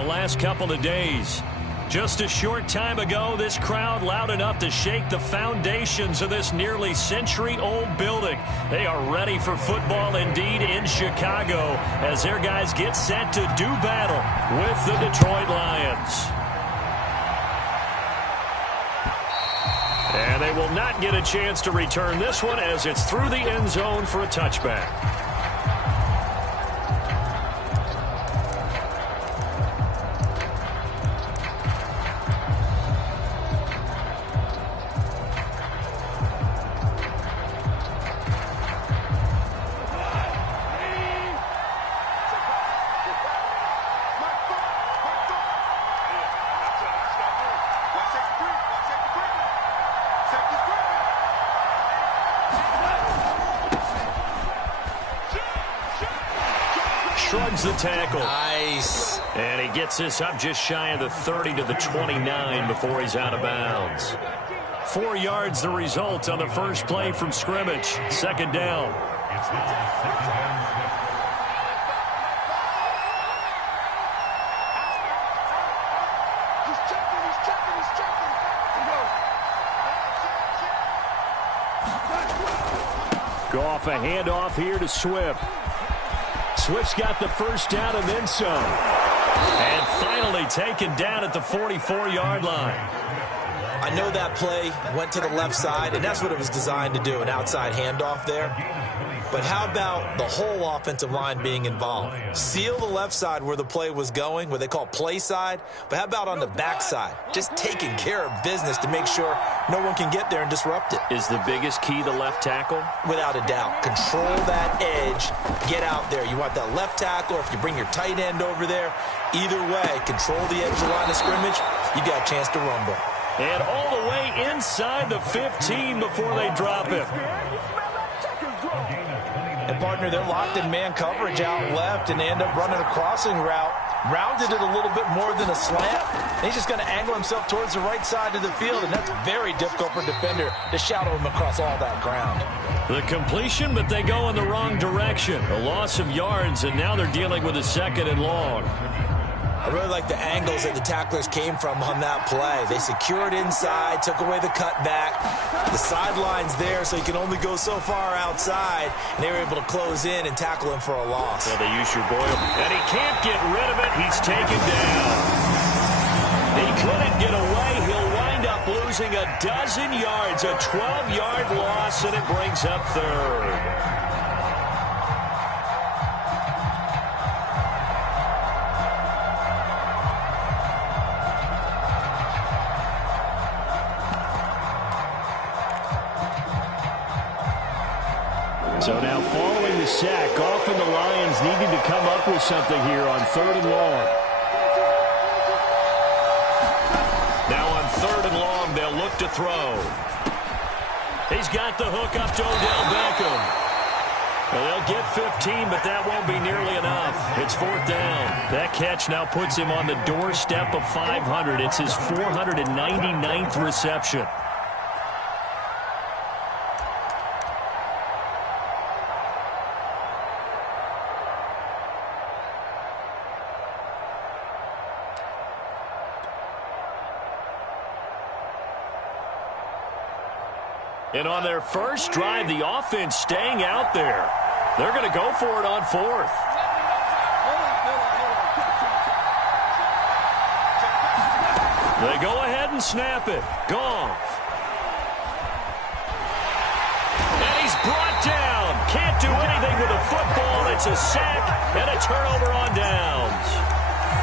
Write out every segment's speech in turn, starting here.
the last couple of days. Just a short time ago, this crowd loud enough to shake the foundations of this nearly century-old building. They are ready for football indeed in Chicago as their guys get set to do battle with the Detroit Lions. And they will not get a chance to return this one as it's through the end zone for a touchback. Shrugs the tackle. Nice. And he gets this up just shy of the 30 to the 29 before he's out of bounds. 4 yards the result on the first play from scrimmage. Second down. Goff a handoff here to Swift. Swift's got the first down and then some. And finally taken down at the 44-yard line. I know that play went to the left side, and that's what it was designed to do, an outside handoff there. But how about the whole offensive line being involved? Seal the left side where the play was going, what they call play side. But how about on the back side? Just taking care of business to make sure no one can get there and disrupt it. Is the biggest key the left tackle? Without a doubt. Control that edge. Get out there. You want that left tackle, or if you bring your tight end over there, either way, control the edge of the line of scrimmage, you got a chance to rumble. And all the way inside the 15 before they drop him. And, partner, they're locked in man coverage out left, and they end up running a crossing route. Rounded it a little bit more than a slant. He's just going to angle himself towards the right side of the field, and that's very difficult for a defender to shadow him across all that ground. The completion, but they go in the wrong direction. A loss of yards, and now they're dealing with a second and long. I really like the angles that the tacklers came from on that play. They secured inside, took away the cutback. The sideline's there, so he can only go so far outside. And they were able to close in and tackle him for a loss. Yeah, they use your boy. And he can't get rid of it. He's taken down. He couldn't get away. He'll wind up losing a dozen yards. A 12-yard loss, and it brings up third. So now following the sack, Goff and the Lions needing to come up with something here on third and long. Now on third and long, they'll look to throw. He's got the hook up to Odell Beckham. Well, they'll get 15, but that won't be nearly enough. It's fourth down. That catch now puts him on the doorstep of 500. It's his 499th reception. And on their first drive, the offense staying out there. They're going to go for it on fourth. They go ahead and snap it. Goff. And he's brought down. Can't do anything with a football. It's a sack and a turnover on downs.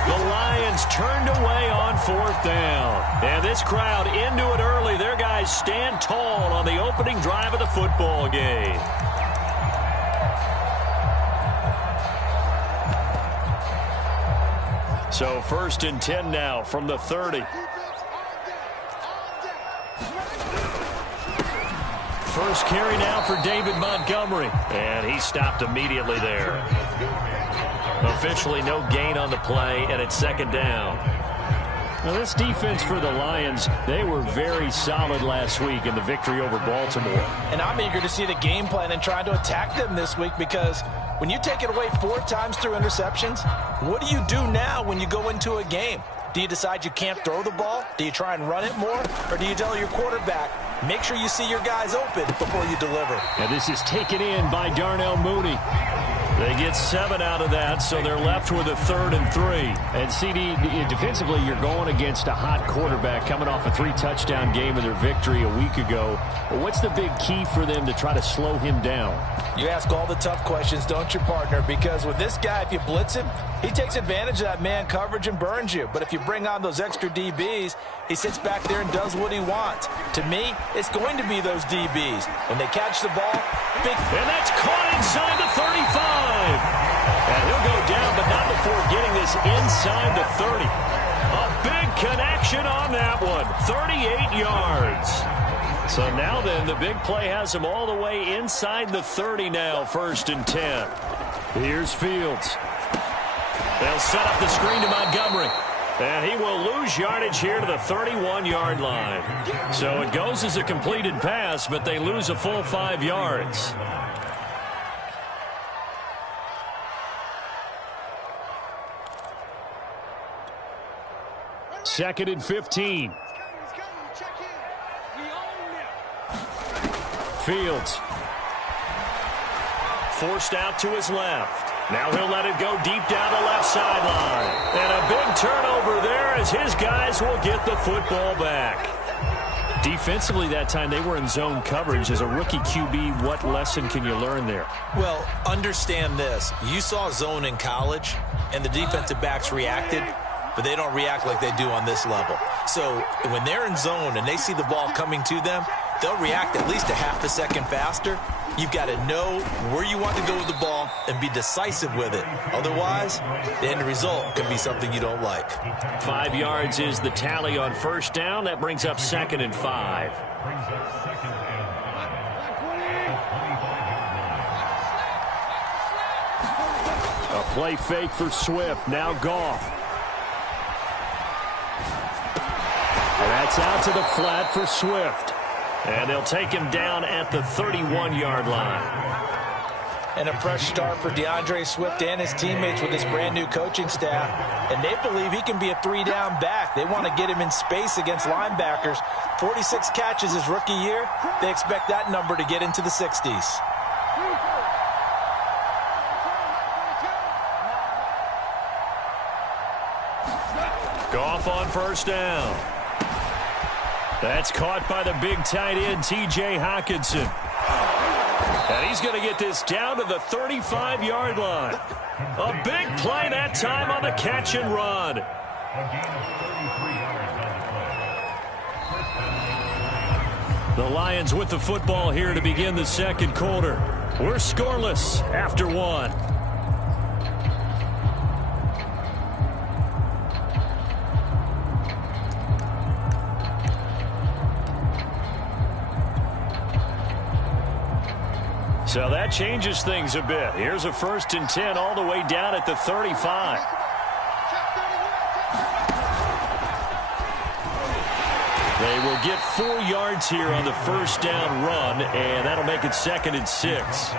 The Lions turned away on fourth down. And this crowd into it early. Their guys stand tall on the opening drive of the football game. So first and 10 now from the 30. First carry now for David Montgomery. And he stopped immediately there. Officially no gain on the play, and it's second down. Now this defense for the Lions, they were very solid last week in the victory over Baltimore. And I'm eager to see the game plan and trying to attack them this week because When you take it away 4 times through interceptions, what do you do now when you go into a game? Do you decide you can't throw the ball? Do you try and run it more? Or do you tell your quarterback, make sure you see your guys open before you deliver? And this is taken in by Darnell Mooney. They get 7 out of that, so they're left with a 3rd and 3. And CD, defensively, you're going against a hot quarterback coming off a 3-touchdown game of their victory a week ago. But what's the big key for them to try to slow him down? You ask all the tough questions, don't you, partner? Because with this guy, if you blitz him, he takes advantage of that man coverage and burns you. But if you bring on those extra DBs, he sits back there and does what he wants. To me, it's going to be those DBs. When they catch the ball, big... And that's caught inside the 35. And he'll go down, but not before getting this inside the 30. A big connection on that one. 38 yards. So now then, the big play has him all the way inside the 30 now, 1st and 10. Here's Fields. They'll set up the screen to Montgomery. And he will lose yardage here to the 31-yard line. So it goes as a completed pass, but they lose a full 5 yards. Second and 15. Fields. Forced out to his left. Now he'll let it go deep down the left sideline. And a big turnover there as his guys will get the football back. Defensively that time, they were in zone coverage. As a rookie QB, what lesson can you learn there? Well, understand this. You saw zone in college, and the defensive backs reacted, but they don't react like they do on this level. So when they're in zone and they see the ball coming to them, they'll react at least a half a second faster. You've got to know where you want to go with the ball and be decisive with it. Otherwise, the end result can be something you don't like. 5 yards is the tally on 1st down. That brings up 2nd and 5. A play fake for Swift. Now Goff. And that's out to the flat for Swift. And they'll take him down at the 31-yard line. And a fresh start for DeAndre Swift and his teammates with this brand-new coaching staff. And they believe he can be a 3-down back. They want to get him in space against linebackers. 46 catches his rookie year. They expect that number to get into the 60s. Goff on 1st down. That's caught by the big tight end, T.J. Hockenson. And he's going to get this down to the 35-yard line. A big play that time on the catch and run. The Lions with the football here to begin the 2nd quarter. We're scoreless after 1. So that changes things a bit. Here's a 1st and 10 all the way down at the 35. They will get 4 yards here on the 1st down run, and that'll make it 2nd and 6.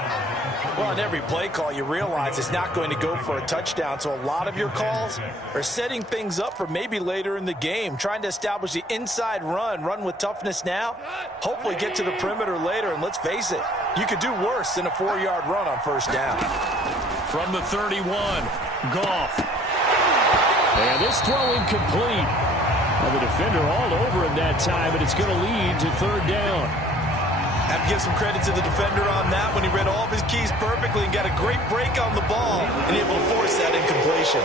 Well, on every play call, you realize it's not going to go for a touchdown, so a lot of your calls are setting things up for maybe later in the game, trying to establish the inside run with toughness now, hopefully get to the perimeter later, and let's face it, you could do worse than a 4-yard run on 1st down. From the 31, Goff. And this throw incomplete. Well, the defender all over him that time, but it's going to lead to 3rd down. Have to give some credit to the defender on that when he read all of his keys perfectly and got a great break on the ball and able to force that incompletion.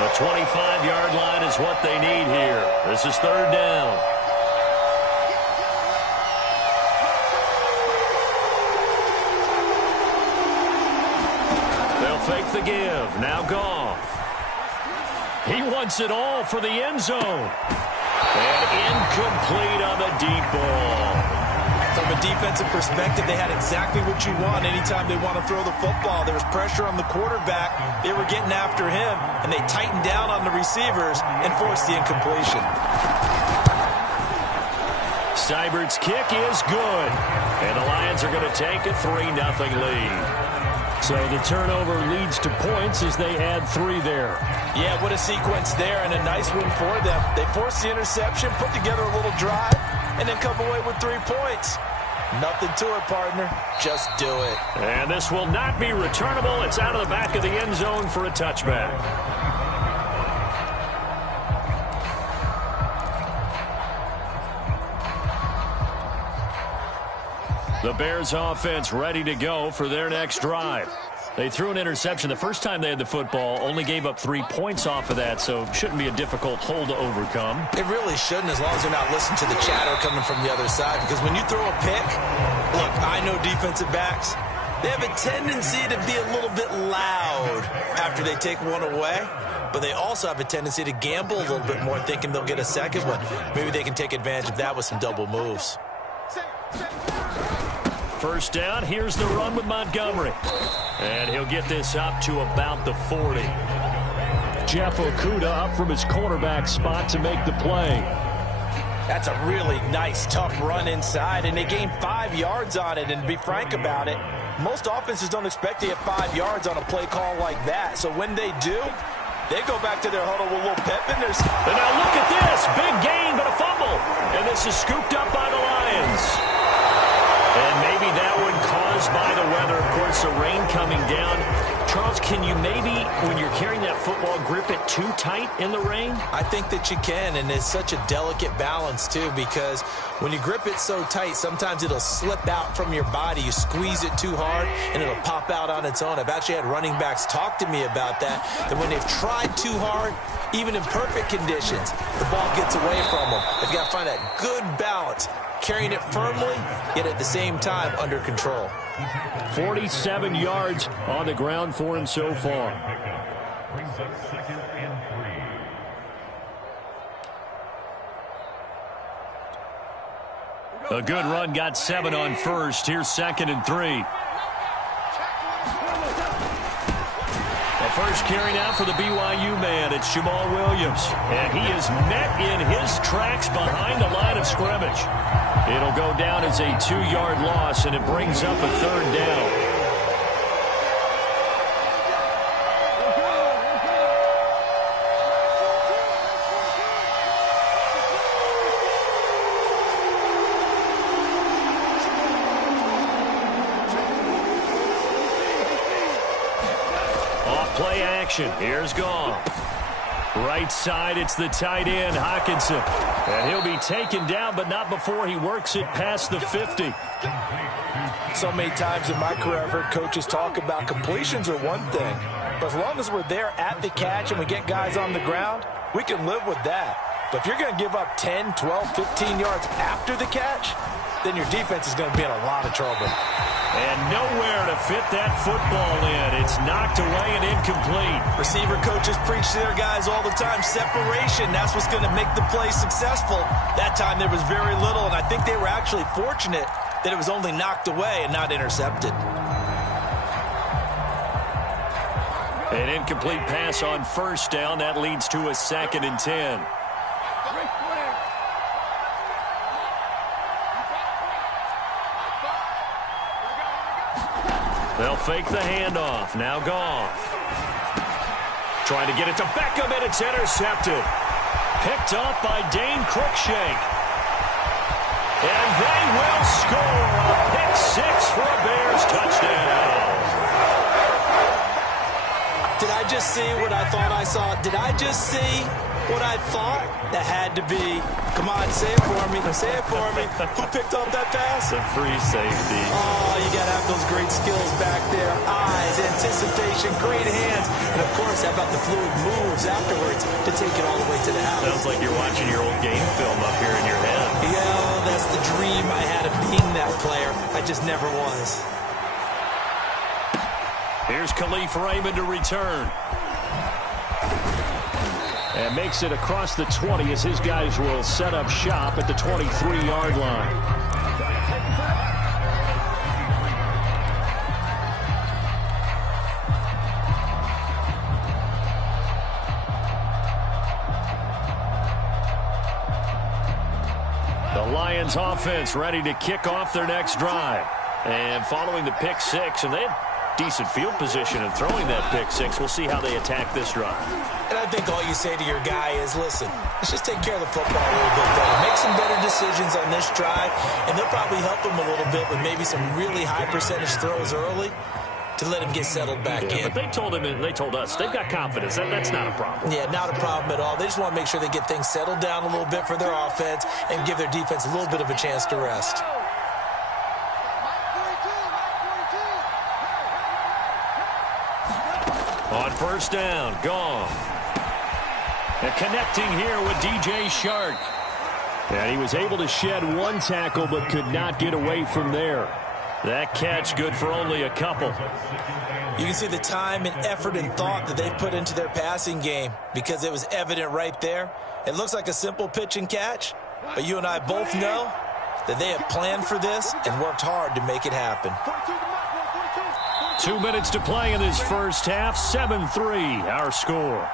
The 25-yard line is what they need here. This is 3rd down. They'll fake the give. Now Goff. He wants it all for the end zone. And incomplete on the deep ball. From a defensive perspective, they had exactly what you want anytime they want to throw the football. There was pressure on the quarterback. They were getting after him, and they tightened down on the receivers and forced the incompletion. Seibert's kick is good. And the Lions are going to take a 3-0 lead. So the turnover leads to points as they add 3 there. Yeah, what a sequence there, and a nice one for them. They forced the interception, put together a little drive, and then come away with 3 points. Nothing to it, partner. Just do it. And this will not be returnable. It's out of the back of the end zone for a touchback. The Bears offense ready to go for their next drive. They threw an interception the first time they had the football, only gave up 3 points off of that, so shouldn't be a difficult hole to overcome. It really shouldn't, as long as they're not listening to the chatter coming from the other side, because when you throw a pick, look, I know defensive backs, they have a tendency to be a little bit loud after they take one away, but they also have a tendency to gamble a little bit more, thinking they'll get a second one. Maybe they can take advantage of that with some double moves. First down, here's the run with Montgomery. And he'll get this up to about the 40. Jeff Okudah up from his cornerback spot to make the play. That's a really nice, tough run inside, and they gained 5 yards on it. And to be frank about it, most offenses don't expect to get 5 yards on a play call like that. So when they do, they go back to their huddle with a little pep in their... And now look at this. Big gain, but a fumble. And this is scooped up by the Lions. And maybe that one caused by the weather. Of course, the rain coming down. Charles, can you maybe, when you're carrying that football, grip it too tight in the rain? I think that you can, and it's such a delicate balance, too, because when you grip it so tight, sometimes it'll slip out from your body. You squeeze it too hard, and it'll pop out on its own. I've actually had running backs talk to me about that when they've tried too hard, even in perfect conditions, the ball gets away from them. They've got to find that good balance, carrying it firmly, yet at the same time under control. 47 yards on the ground for him so far. A good run, got 7 on first. Here's 2nd and 3. The first carry now for the BYU man. It's Jamal Williams. And he is met in his tracks behind the line of scrimmage. It'll go down as a 2-yard loss, and it brings up a 3rd down. Off-play action. Here's Goff. Right side, it's the tight end, Hockenson. And he'll be taken down, but not before he works it past the 50. So many times in my career, I've heard coaches talk about completions are one thing. But as long as we're there at the catch and we get guys on the ground, we can live with that. But if you're going to give up 10, 12, 15 yards after the catch, then your defense is going to be in a lot of trouble. And nowhere to fit that football in. It's knocked away and incomplete. Receiver coaches preach to their guys all the time. Separation, that's what's going to make the play successful. That time there was very little, and I think they were actually fortunate that it was only knocked away and not intercepted. An incomplete pass on first down. That leads to a 2nd and 10. They'll fake the handoff. Now Goff. Trying to get it to Beckham, and it's intercepted. Picked up by Dane Cruikshank. And they will score a pick 6 for a Bears touchdown. Did I just see what I thought I saw? Did I just see what I thought? That had to be. Come on, say it for me. Say it for me. Who picked up that pass? The free safety. Oh, you got to have those great skills back there. Eyes, anticipation, great hands. And, of course, how about the fluid moves afterwards to take it all the way to the house? Sounds like you're watching your old game film up here in your head. Yeah, that's the dream I had of being that player. I just never was. Here's Khalif Raymond to return. And makes it across the 20 as his guys will set up shop at the 23-yard line. The Lions offense ready to kick off their next drive. And following the pick 6, and they had decent field position and throwing that pick six. We'll see how they attack this drive. And I think all you say to your guy is, listen, let's just take care of the football a little bit better. Make some better decisions on this drive, and they'll probably help him a little bit with maybe some really high percentage throws early to let him get settled back in. But they told him, and they told us, they've got confidence. That's not a problem. Yeah, not a problem at all. They just want to make sure they get things settled down a little bit for their offense and give their defense a little bit of a chance to rest. On first down, gone. And connecting here with DJ Shark. And he was able to shed one tackle but could not get away from there. That catch good for only a couple. You can see the time and effort and thought that they put into their passing game because it was evident right there. It looks like a simple pitch and catch, but you and I both know that they have planned for this and worked hard to make it happen. 2 minutes to play in this first half. 7-3 our score.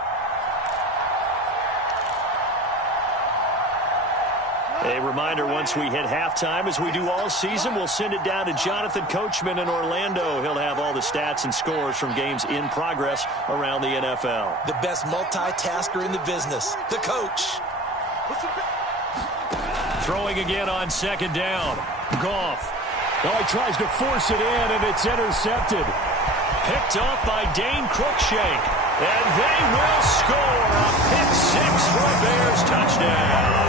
A reminder, once we hit halftime, as we do all season, we'll send it down to Jonathan Coachman in Orlando. He'll have all the stats and scores from games in progress around the NFL. The best multitasker in the business, the coach. Throwing again on second down. Goff. Oh, he tries to force it in, and it's intercepted. Picked off by Dane Cruikshank. And they will score a pick six for a Bears touchdown.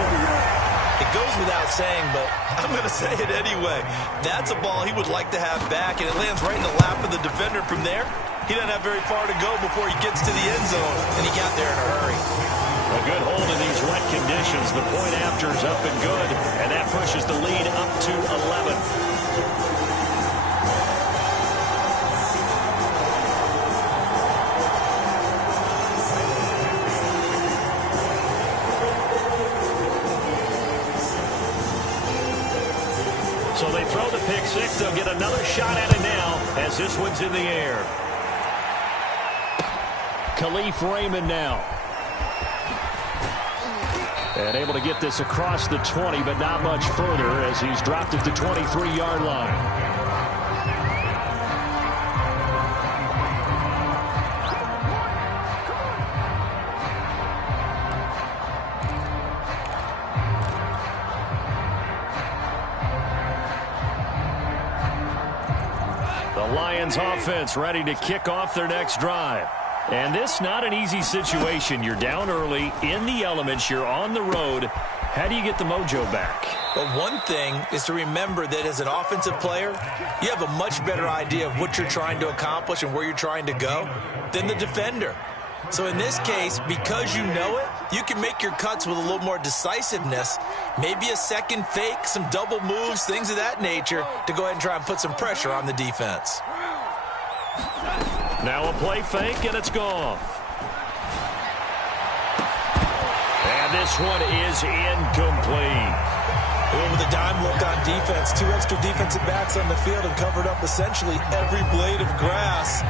It goes without saying, but I'm going to say it anyway. That's a ball he would like to have back, and it lands right in the lap of the defender from there. He doesn't have very far to go before he gets to the end zone, and he got there in a hurry. A good hold in these wet conditions. The point after is up and good, and that pushes the lead up to 11. So they throw the pick six. They'll get another shot at it now as this one's in the air. Khalif Raymond now. And able to get this across the 20, but not much further as he's dropped at the 23-yard line. Lions offense ready to kick off their next drive. And this not an easy situation. You're down early, in the elements, you're on the road. How do you get the mojo back? Well, one thing is to remember that as an offensive player, you have a much better idea of what you're trying to accomplish and where you're trying to go than the defender. So in this case, because you know it, you can make your cuts with a little more decisiveness, maybe a second fake, some double moves, things of that nature, to go ahead and try and put some pressure on the defense. Now a play fake, and it's gone. And this one is incomplete. With a dime look on defense, two extra defensive backs on the field and covered up essentially every blade of grass.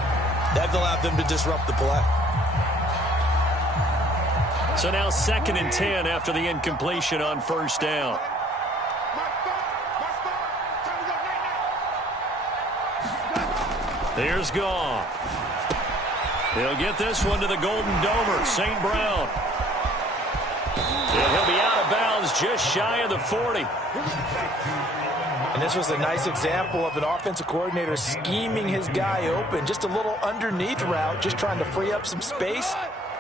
That allowed them to disrupt the play. So now 2nd and 10 after the incompletion on first down. Here's Goff. He'll get this one to the Golden Domer, St. Brown. And he'll be out of bounds just shy of the 40. And this was a nice example of an offensive coordinator scheming his guy open. Just a little underneath route, just trying to free up some space.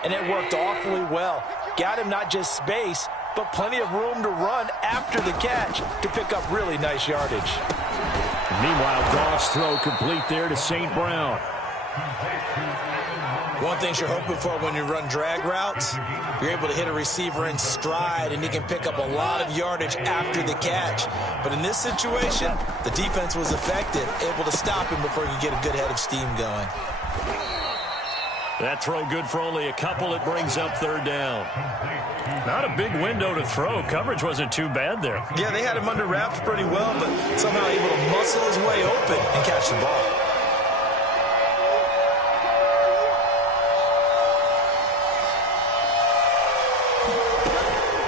And it worked awfully well. Got him not just space, but plenty of room to run after the catch to pick up really nice yardage. Meanwhile, Goff's throw complete there to St. Brown. One thing you're hoping for when you run drag routes, you're able to hit a receiver in stride, and he can pick up a lot of yardage after the catch. But in this situation, the defense was effective, able to stop him before he could get a good head of steam going. That throw good for only a couple. It brings up 3rd down. Not a big window to throw. Coverage wasn't too bad there. Yeah, they had him under wraps pretty well, but somehow able to muscle his way open and catch the ball.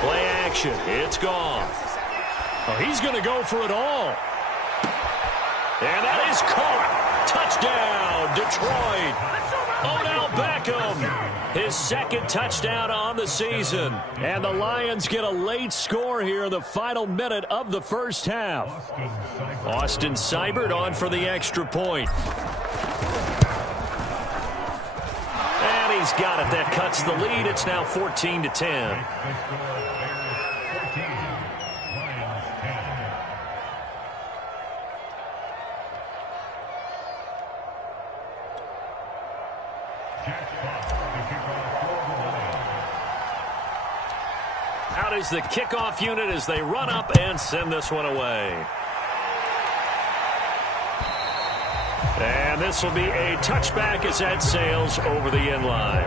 Play action. It's gone. Oh, he's going to go for it all. And that is caught. Touchdown, Detroit. Odell Beckham, his second touchdown on the season. And the Lions get a late score here in the final minute of the first half. Austin Seibert on for the extra point. And he's got it. That cuts the lead. It's now 14-10. Out is the kickoff unit as they run up and send this one away. And this will be a touchback as that sails over the end line.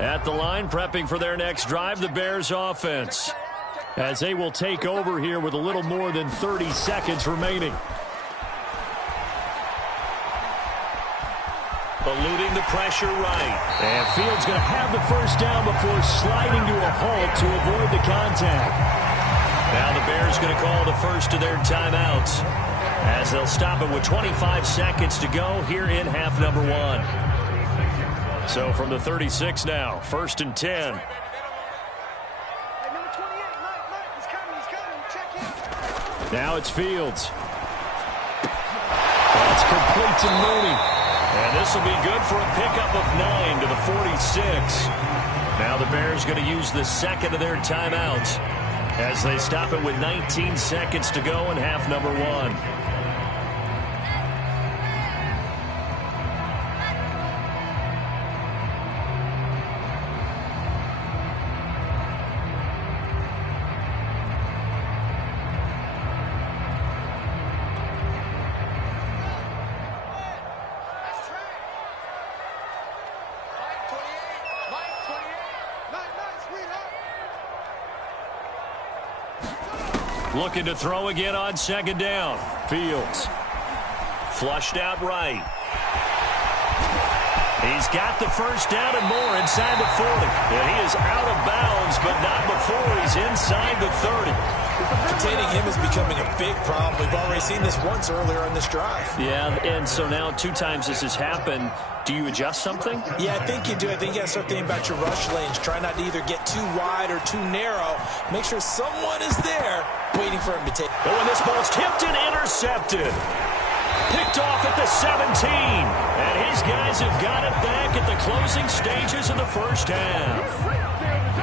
At the line, prepping for their next drive, the Bears offense, as they will take over here with a little more than 30 seconds remaining. Eluding the pressure right. And Fields going to have the first down before sliding to a halt to avoid the contact. Now the Bears going to call the first of their timeouts as they'll stop it with 25 seconds to go here in half number one. So from the 36 now, 1st and 10. Now it's Fields. That's complete to Mooney. And this will be good for a pickup of 9 to the 46. Now the Bears going to use the second of their timeouts as they stop it with 19 seconds to go in half number one. Looking to throw again on second down. Fields. Flushed out right. He's got the first down and more inside the 40. And he is out of bounds, but not before he's inside the 30. Containing him is becoming a big problem. We've already seen this once earlier in this drive. Yeah, and so now 2 times this has happened. Do you adjust something? Yeah, I think you do. I think you got to start thinking about your rush lanes. Try not to either get too wide or too narrow. Make sure someone is there waiting for him to take. Oh, and this ball's tipped and intercepted. Picked off at the 17. And his guys have got it back at the closing stages of the first half.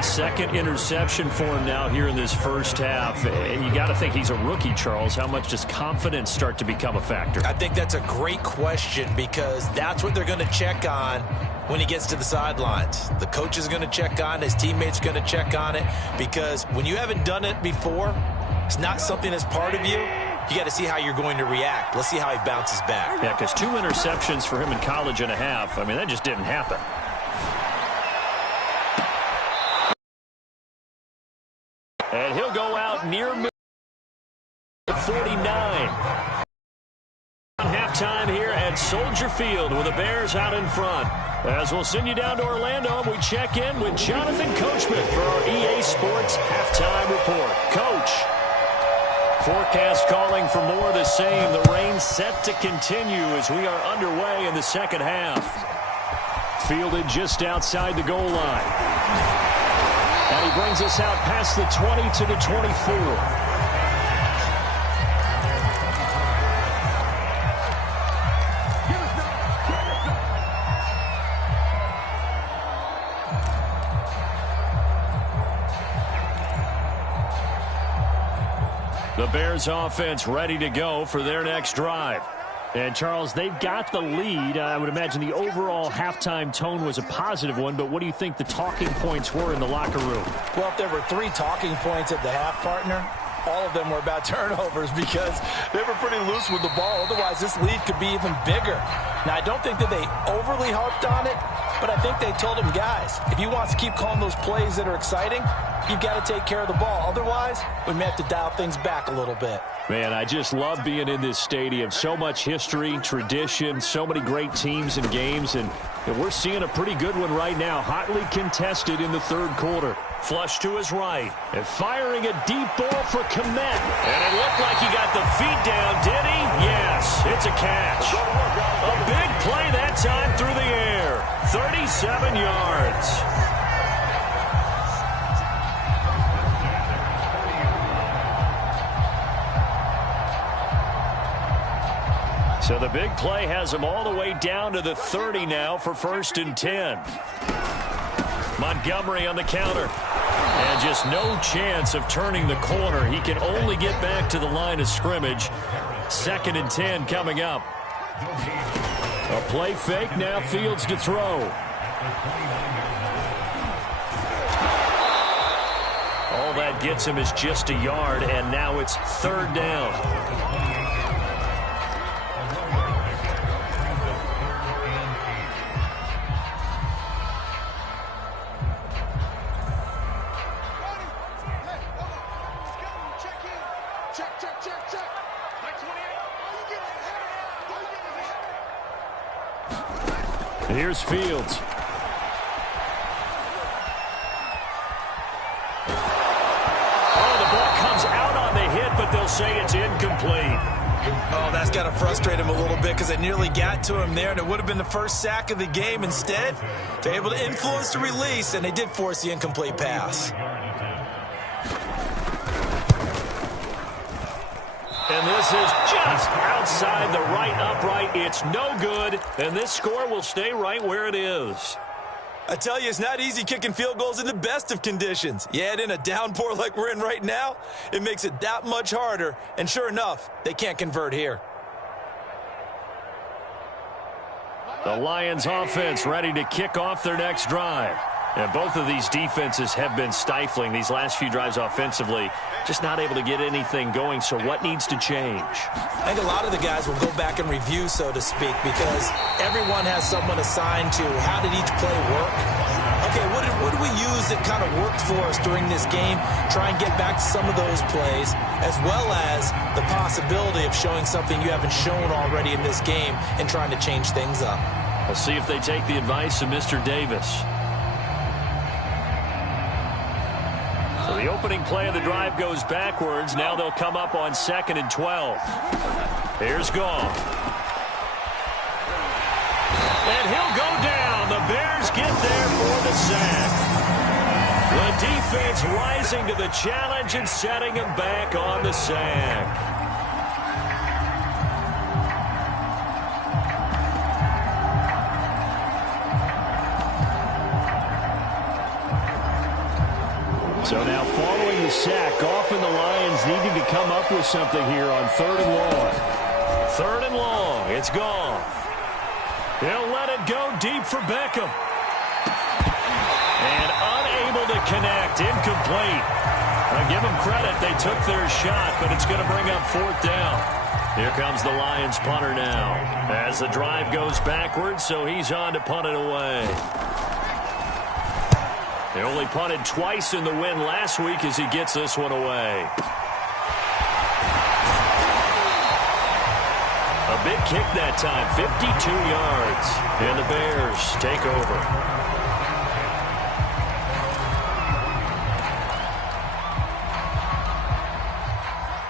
Second interception for him now here in this first half. And you got to think he's a rookie, Charles. How much does confidence start to become a factor? I think that's a great question because that's what they're going to check on when he gets to the sidelines. The coach is going to check on it. His teammates going to check on it because when you haven't done it before, it's not something that's part of you. You got to see how you're going to react. Let's see how he bounces back. Yeah, because 2 interceptions for him in college and a half. I mean, that just didn't happen. And he'll go out near 49. Halftime here at Soldier Field with the Bears out in front. As we'll send you down to Orlando, we check in with Jonathan Coachman for our EA Sports Halftime Report. Coach, forecast calling for more of the same. The rain set to continue as we are underway in the second half. Fielded just outside the goal line. And he brings us out past the 20 to the 24. The Bears offense ready to go for their next drive. And, Charles, they've got the lead. I would imagine the overall halftime tone was a positive one, but what do you think the talking points were in the locker room? Well, if there were 3 talking points at the half, partner, all of them were about turnovers because they were pretty loose with the ball. Otherwise, this lead could be even bigger. Now, I don't think that they overly harped on it, But I think they told him, guys, if he wants to keep calling those plays that are exciting, you've got to take care of the ball. Otherwise, we may have to dial things back a little bit. Man, I just love being in this stadium. So much history, tradition, so many great teams and games, and we're seeing a pretty good one right now, hotly contested in the third quarter. Flush to his right, and firing a deep ball for Komet. And it looked like he got the feet down, did he? Yes, it's a catch. A big play that time through the air. 37 yards. So the big play has him all the way down to the 30 now for 1st and 10. Montgomery on the counter. And just no chance of turning the corner. He can only get back to the line of scrimmage. 2nd and 10 coming up. A play fake, now Fields to throw. All that gets him is just a yard, and now it's 3rd down. Here's Fields. Oh, the ball comes out on the hit, but they'll say it's incomplete. Oh, that's got to frustrate him a little bit because they nearly got to him there, and it would have been the first sack of the game. Instead, they're able to influence the release, and they did force the incomplete pass. And this is just outside the right upright. It's no good, and this score will stay right where it is. I tell you, it's not easy kicking field goals in the best of conditions. You add in a downpour like we're in right now, it makes it that much harder. And sure enough, they can't convert here. The Lions offense ready to kick off their next drive. And both of these defenses have been stifling these last few drives offensively. Just not able to get anything going, so what needs to change? I think a lot of the guys will go back and review, so to speak, because everyone has someone assigned to how did each play work. Okay, what did we use that kind of worked for us during this game? Try and get back to some of those plays, as well as the possibility of showing something you haven't shown already in this game and trying to change things up. We'll see if they take the advice of Mr. Davis. So the opening play of the drive goes backwards. Now they'll come up on 2nd and 12. Here's Goff. And he'll go down. The Bears get there for the sack. The defense rising to the challenge and setting him back on the sack. So now following the sack, Goff and the Lions needing to come up with something here on 3rd and long. 3rd and long. It's Goff. He'll let it go deep for Beckham. And unable to connect. Incomplete. I give them credit. They took their shot, but it's going to bring up 4th down. Here comes the Lions punter now. As the drive goes backwards, so he's on to punt it away. They only punted twice in the win last week as he gets this one away. A big kick that time, 52 yards. And the Bears take over.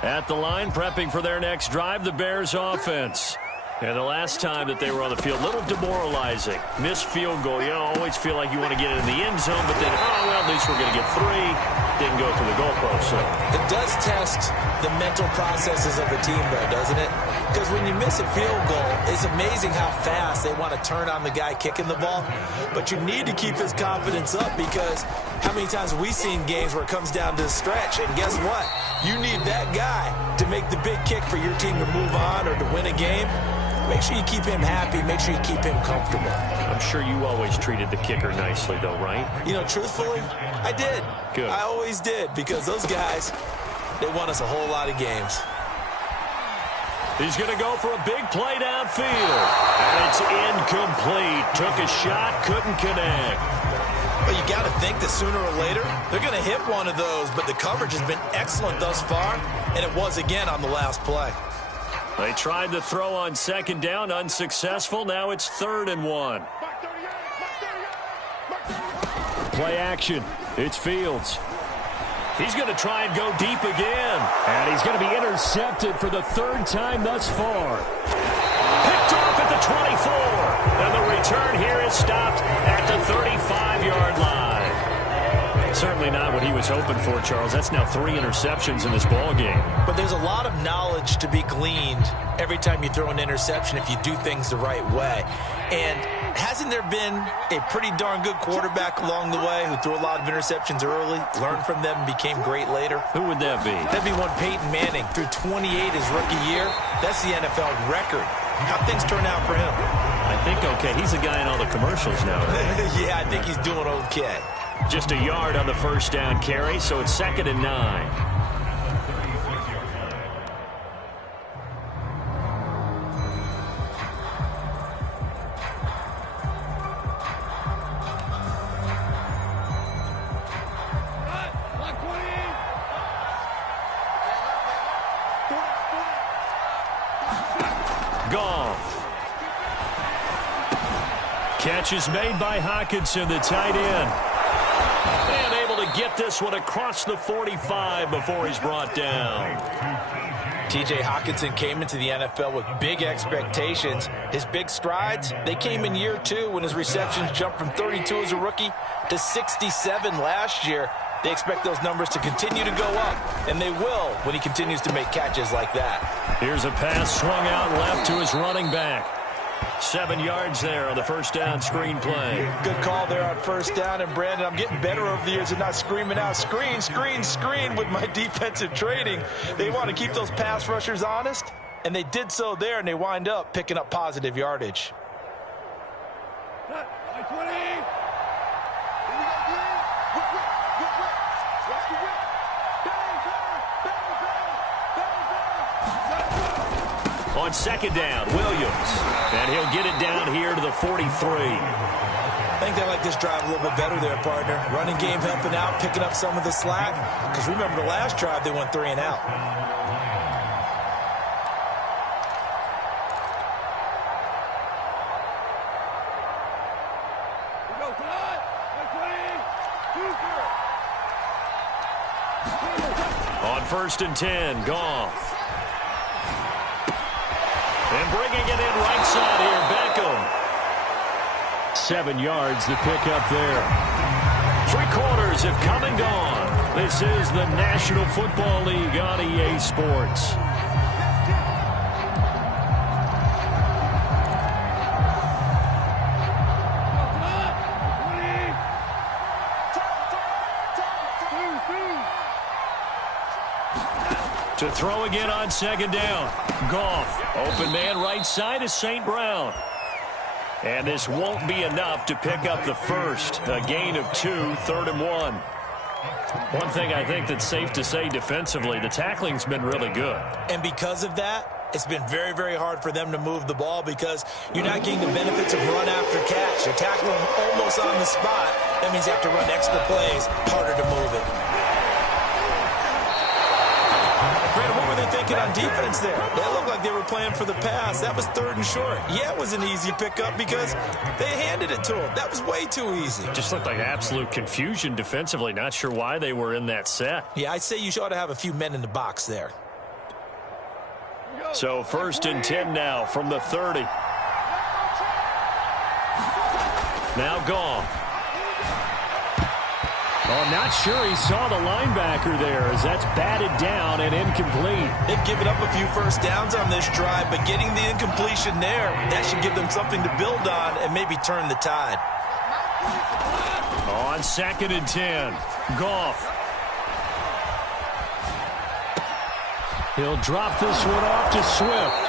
At the line, prepping for their next drive, the Bears offense. And the last time that they were on the field, a little demoralizing. Missed field goal. You know, always feel like you want to get it in the end zone, but then, oh, well, at least we're going to get 3. Didn't go through the goalpost. So it does test the mental processes of the team, though, doesn't it? Because when you miss a field goal, it's amazing how fast they want to turn on the guy kicking the ball. But you need to keep his confidence up because how many times have we seen games where it comes down to the stretch? And guess what? You need that guy to make the big kick for your team to move on or to win a game. Make sure you keep him happy. Make sure you keep him comfortable. I'm sure you always treated the kicker nicely, though, right? You know, truthfully, I did. Good. I always did because those guys, they won us a whole lot of games. He's going to go for a big play downfield. And it's incomplete. Took a shot, couldn't connect. Well, you got to think that sooner or later, they're going to hit one of those, but the coverage has been excellent thus far, and it was again on the last play. They tried to throw on second down, unsuccessful. Now it's 3rd and 1. Play action. It's Fields. He's going to try and go deep again. And he's going to be intercepted for the 3rd time thus far. Picked off at the 24. And the return here is stopped at the 35-yard line. Certainly not what he was hoping for, Charles. That's now 3 interceptions in this ballgame. But there's a lot of knowledge to be gleaned every time you throw an interception if you do things the right way. And hasn't there been a pretty darn good quarterback along the way who threw a lot of interceptions early, learned from them, and became great later? Who would that be? That'd be one Peyton Manning. Threw 28 his rookie year. That's the NFL record. How'd things turn out for him? I think okay. He's a guy in all the commercials now. Yeah, I think he's doing okay. Just a yard on the first down carry, so it's 2nd and 9. Catch is made by Hockenson, the tight end. And able to get this one across the 45 before he's brought down. T.J. Hockenson came into the NFL with big expectations. His big strides, they came in year 2 when his receptions jumped from 32 as a rookie to 67 last year. They expect those numbers to continue to go up, and they will when he continues to make catches like that. Here's a pass swung out left to his running back. 7 yards there on the first down screen play. Good call there on first down. And, Brandon, I'm getting better over the years and not screaming out, screen, screen, screen with my defensive trading. They want to keep those pass rushers honest, and they did so there, and they wind up picking up positive yardage. On second down, Williams. And he'll get it down here to the 43. I think they like this drive a little bit better there, partner. Running game helping out, picking up some of the slack. Because remember the last drive, they went 3 and out. On 1st and 10, Goff. And bringing it in right side here, Beckham. 7 yards to pick up there. 3 quarters have come and gone. This is the National Football League on EA Sports. To throw again on second down. Goff. Open man right side is St. Brown. And this won't be enough to pick up the first. A gain of 2, 3rd and 1. One thing I think that's safe to say defensively, the tackling's been really good. And because of that, it's been very, very hard for them to move the ball because you're not getting the benefits of run after catch. You're tackling almost on the spot. That means you have to run extra plays, harder to move it. Brandon, what were they thinking on defense there? They looked like they were playing for the pass. That was 3rd and short. Yeah, it was an easy pickup because they handed it to him. That was way too easy. Just looked like absolute confusion defensively. Not sure why they were in that set. Yeah, I'd say you ought to have a few men in the box there. So 1st and 10 now from the 30. Now Goff. Oh, not sure he saw the linebacker there as that's batted down and incomplete. They've given up a few first downs on this drive, but getting the incompletion there, that should give them something to build on and maybe turn the tide. On 2nd and 10, Goff. He'll drop this one off to Swift.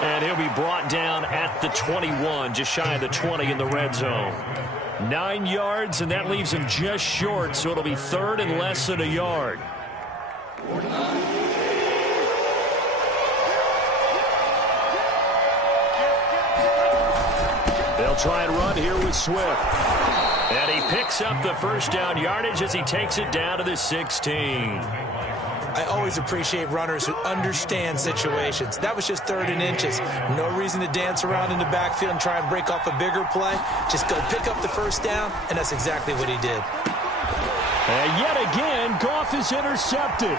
And he'll be brought down at the 21, just shy of the 20 in the red zone. 9 yards, and that leaves him just short, so it'll be 3rd and less than a yard. try and run here with Swift. And he picks up the first down yardage as he takes it down to the 16. I always appreciate runners who understand situations. That was just 3rd and inches. No reason to dance around in the backfield and try and break off a bigger play. Just go pick up the first down, and that's exactly what he did. And yet again, Goff is intercepted.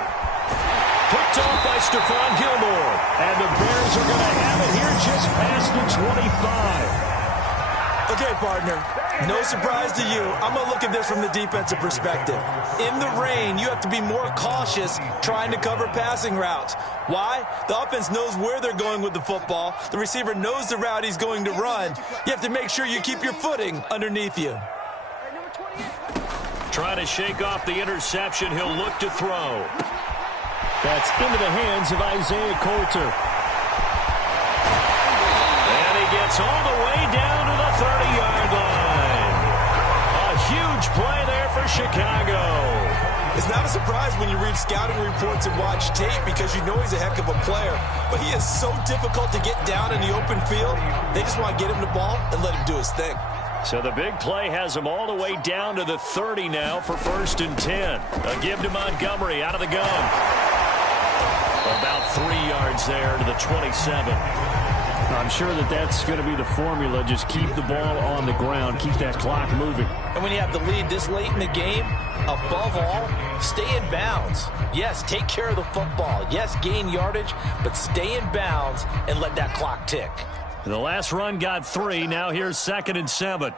Picked off by Stephon Gilmore. And the Bears are going to have it here just past the 25. Okay, partner, no surprise to you. I'm going to look at this from the defensive perspective. In the rain, you have to be more cautious trying to cover passing routes. Why? The offense knows where they're going with the football. The receiver knows the route he's going to run. You have to make sure you keep your footing underneath you. Trying to shake off the interception. He'll look to throw. That's into the hands of Isaiah Coulter. And he gets all the way down to the 30-yard line. A huge play there for Chicago. It's not a surprise when you read scouting reports and watch tape because you know he's a heck of a player. But he is so difficult to get down in the open field. They just want to get him the ball and let him do his thing. So the big play has him all the way down to the 30 now for 1st and 10. A give to Montgomery out of the gun. About 3 yards there to the 27. I'm sure that that's going to be the formula. Just keep the ball on the ground. Keep that clock moving. And when you have the lead this late in the game, above all, stay in bounds. Yes, take care of the football. Yes, gain yardage, but stay in bounds and let that clock tick. The last run got 3. Now here's 2nd and 7.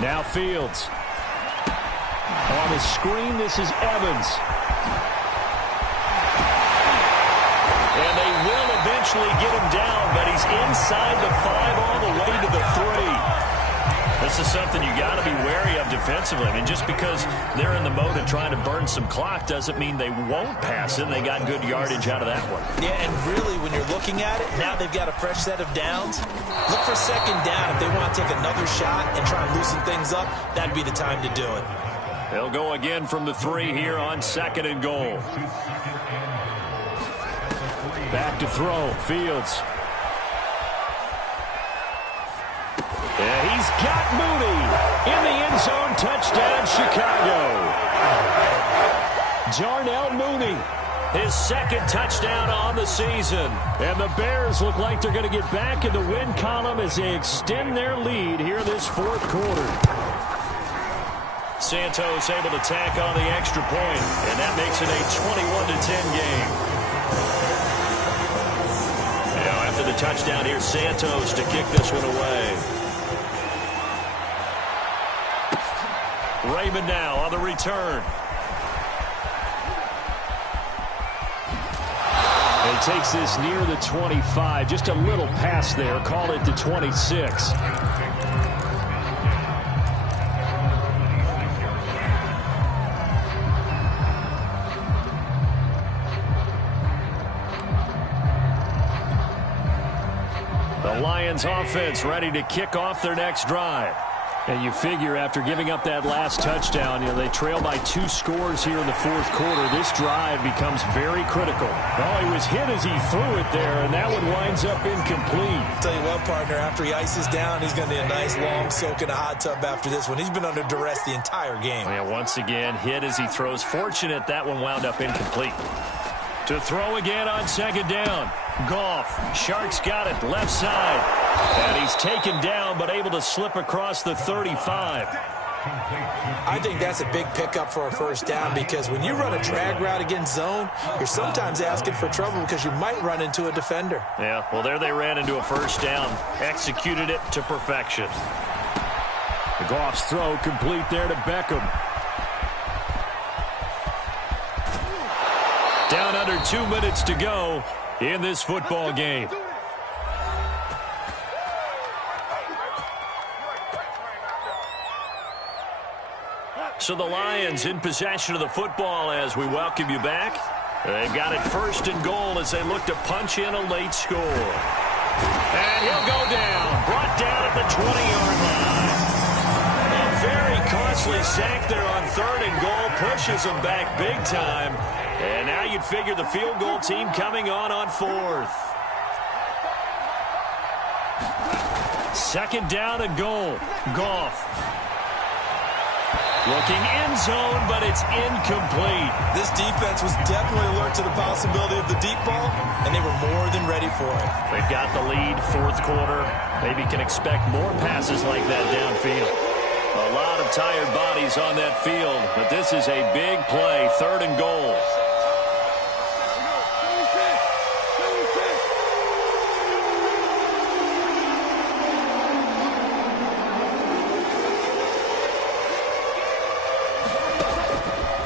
Now Fields. On the screen, this is Evans. And they will eventually get him down, but he's inside the 5 all the way to the 3. This is something you got to be wary of defensively. I mean, just because they're in the mode of trying to burn some clock doesn't mean they won't pass it. And they got good yardage out of that one. Yeah, and really, when you're looking at it, now they've got a fresh set of downs. Look for 2nd down. If they want to take another shot and try and loosen things up, that'd be the time to do it. They'll go again from the 3 here on 2nd and goal. Back to throw. Fields. Yeah, he's got Mooney in the end zone. Touchdown, Chicago. Jarnell Mooney, his 2nd touchdown on the season. And the Bears look like they're going to get back in the win column as they extend their lead here this 4th quarter. Santos able to tack on the extra point, and that makes it a 21-10 game. Now after the touchdown, here's Santos to kick this one away. Raymond now on the return. He takes this near the 25. Just a little pass there. Call it the 26. The Lions offense ready to kick off their next drive. And you figure after giving up that last touchdown, they trail by 2 scores here in the 4th quarter. This drive becomes very critical. Oh, he was hit as he threw it there, and that one winds up incomplete. Tell you what, partner, after he ices down, he's going to need a nice long soak in a hot tub after this one. He's been under duress the entire game. Yeah, once again, hit as he throws. Fortunate that one wound up incomplete. To throw again on 2nd down. Goff. Sharks got it left side. And he's taken down but able to slip across the 35. I think that's a big pickup for a 1st down because when you run a drag route against zone, you're sometimes asking for trouble because you might run into a defender. Yeah, well, there they ran into a 1st down. Executed it to perfection. The Goff's throw complete there to Beckham. Down under 2 minutes to go in this football game. So the Lions in possession of the football as we welcome you back. They've got it 1st and goal as they look to punch in a late score. And he'll go down. Brought down at the 20-yard line. A very costly sack there on 3rd and goal. Pushes them back big time. And now you'd figure the field goal team coming on 4th. Second down and goal. Goff. Looking end zone, but it's incomplete. This defense was definitely alert to the possibility of the deep ball, and they were more than ready for it. They've got the lead, fourth quarter. Maybe can expect more passes like that downfield. A lot of tired bodies on that field, but this is a big play, third and goal.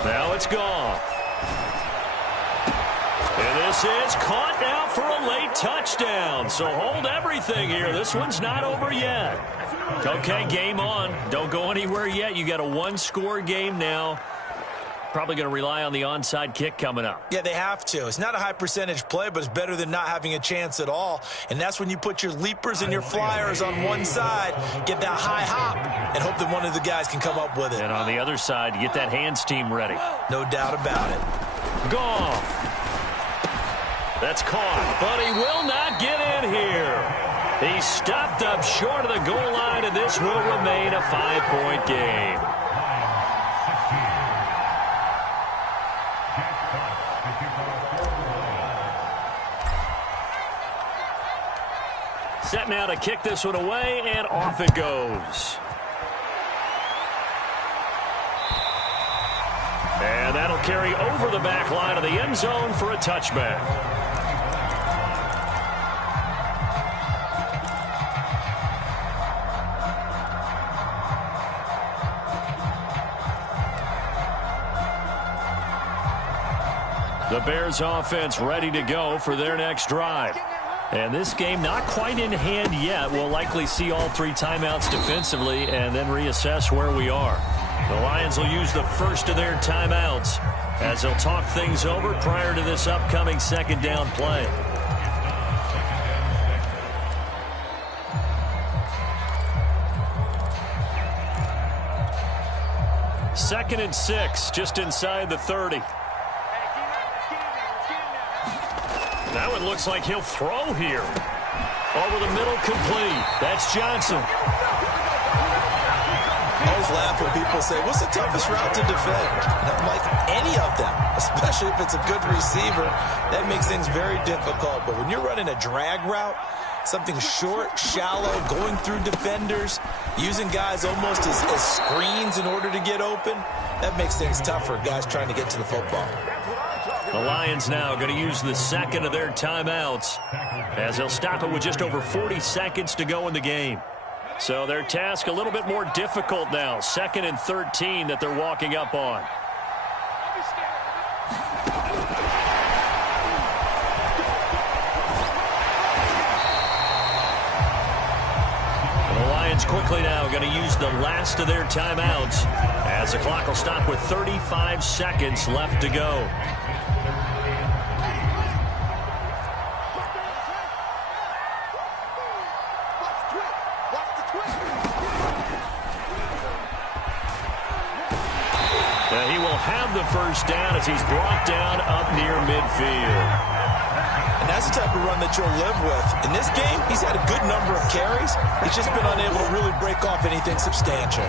Now it's Goff. And this is caught now for a late touchdown. So hold everything here. This one's not over yet. Okay, game on. Don't go anywhere yet. You got a one-score game now. Probably going to rely on the onside kick coming up. Yeah, they have to. It's not a high percentage play, but it's better than not having a chance at all. And that's when you put your leapers and your flyers on one side, get that high hop, and hope that one of the guys can come up with it. And on the other side, get that hands team ready. No doubt about it. Goff. That's caught, but he will not get in here. He stopped up short of the goal line, and this will remain a 5-point game. Set now to kick this one away, and off it goes. And that'll carry over the back line of the end zone for a touchback. The Bears offense ready to go for their next drive. And this game not quite in hand yet. We'll likely see all three timeouts defensively and then reassess where we are. The Lions will use the first of their timeouts as they'll talk things over prior to this upcoming second down play. Second and 6, just inside the 30. Now it looks like he'll throw here. Over the middle, complete. That's Johnson. I always laugh when people say, what's the toughest route to defend? And I'm like, any of them, especially if it's a good receiver. That makes things very difficult. But when you're running a drag route, something short, shallow, going through defenders, using guys almost as screens in order to get open, that makes things tough for guys trying to get to the football. The Lions now going to use the second of their timeouts as they'll stop it with just over 40 seconds to go in the game. So their task a little bit more difficult now. Second and 13 that they're walking up on. The Lions quickly now going to use the last of their timeouts as the clock will stop with 35 seconds left to go. He will have the first down as he's brought down up near midfield. And that's the type of run that you'll live with. In this game, he's had a good number of carries. He's just been unable to really break off anything substantial.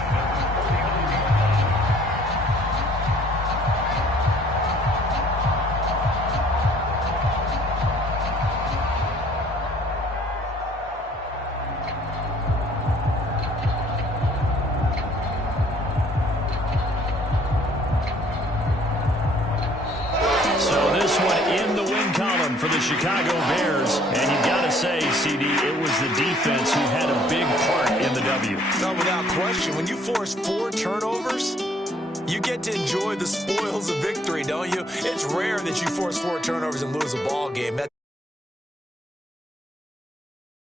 For the Chicago Bears, and you've got to say, CD, it was the defense who had a big part in the W. No, without question. When you force 4 turnovers, you get to enjoy the spoils of victory, don't you? It's rare that you force 4 turnovers and lose a ball game.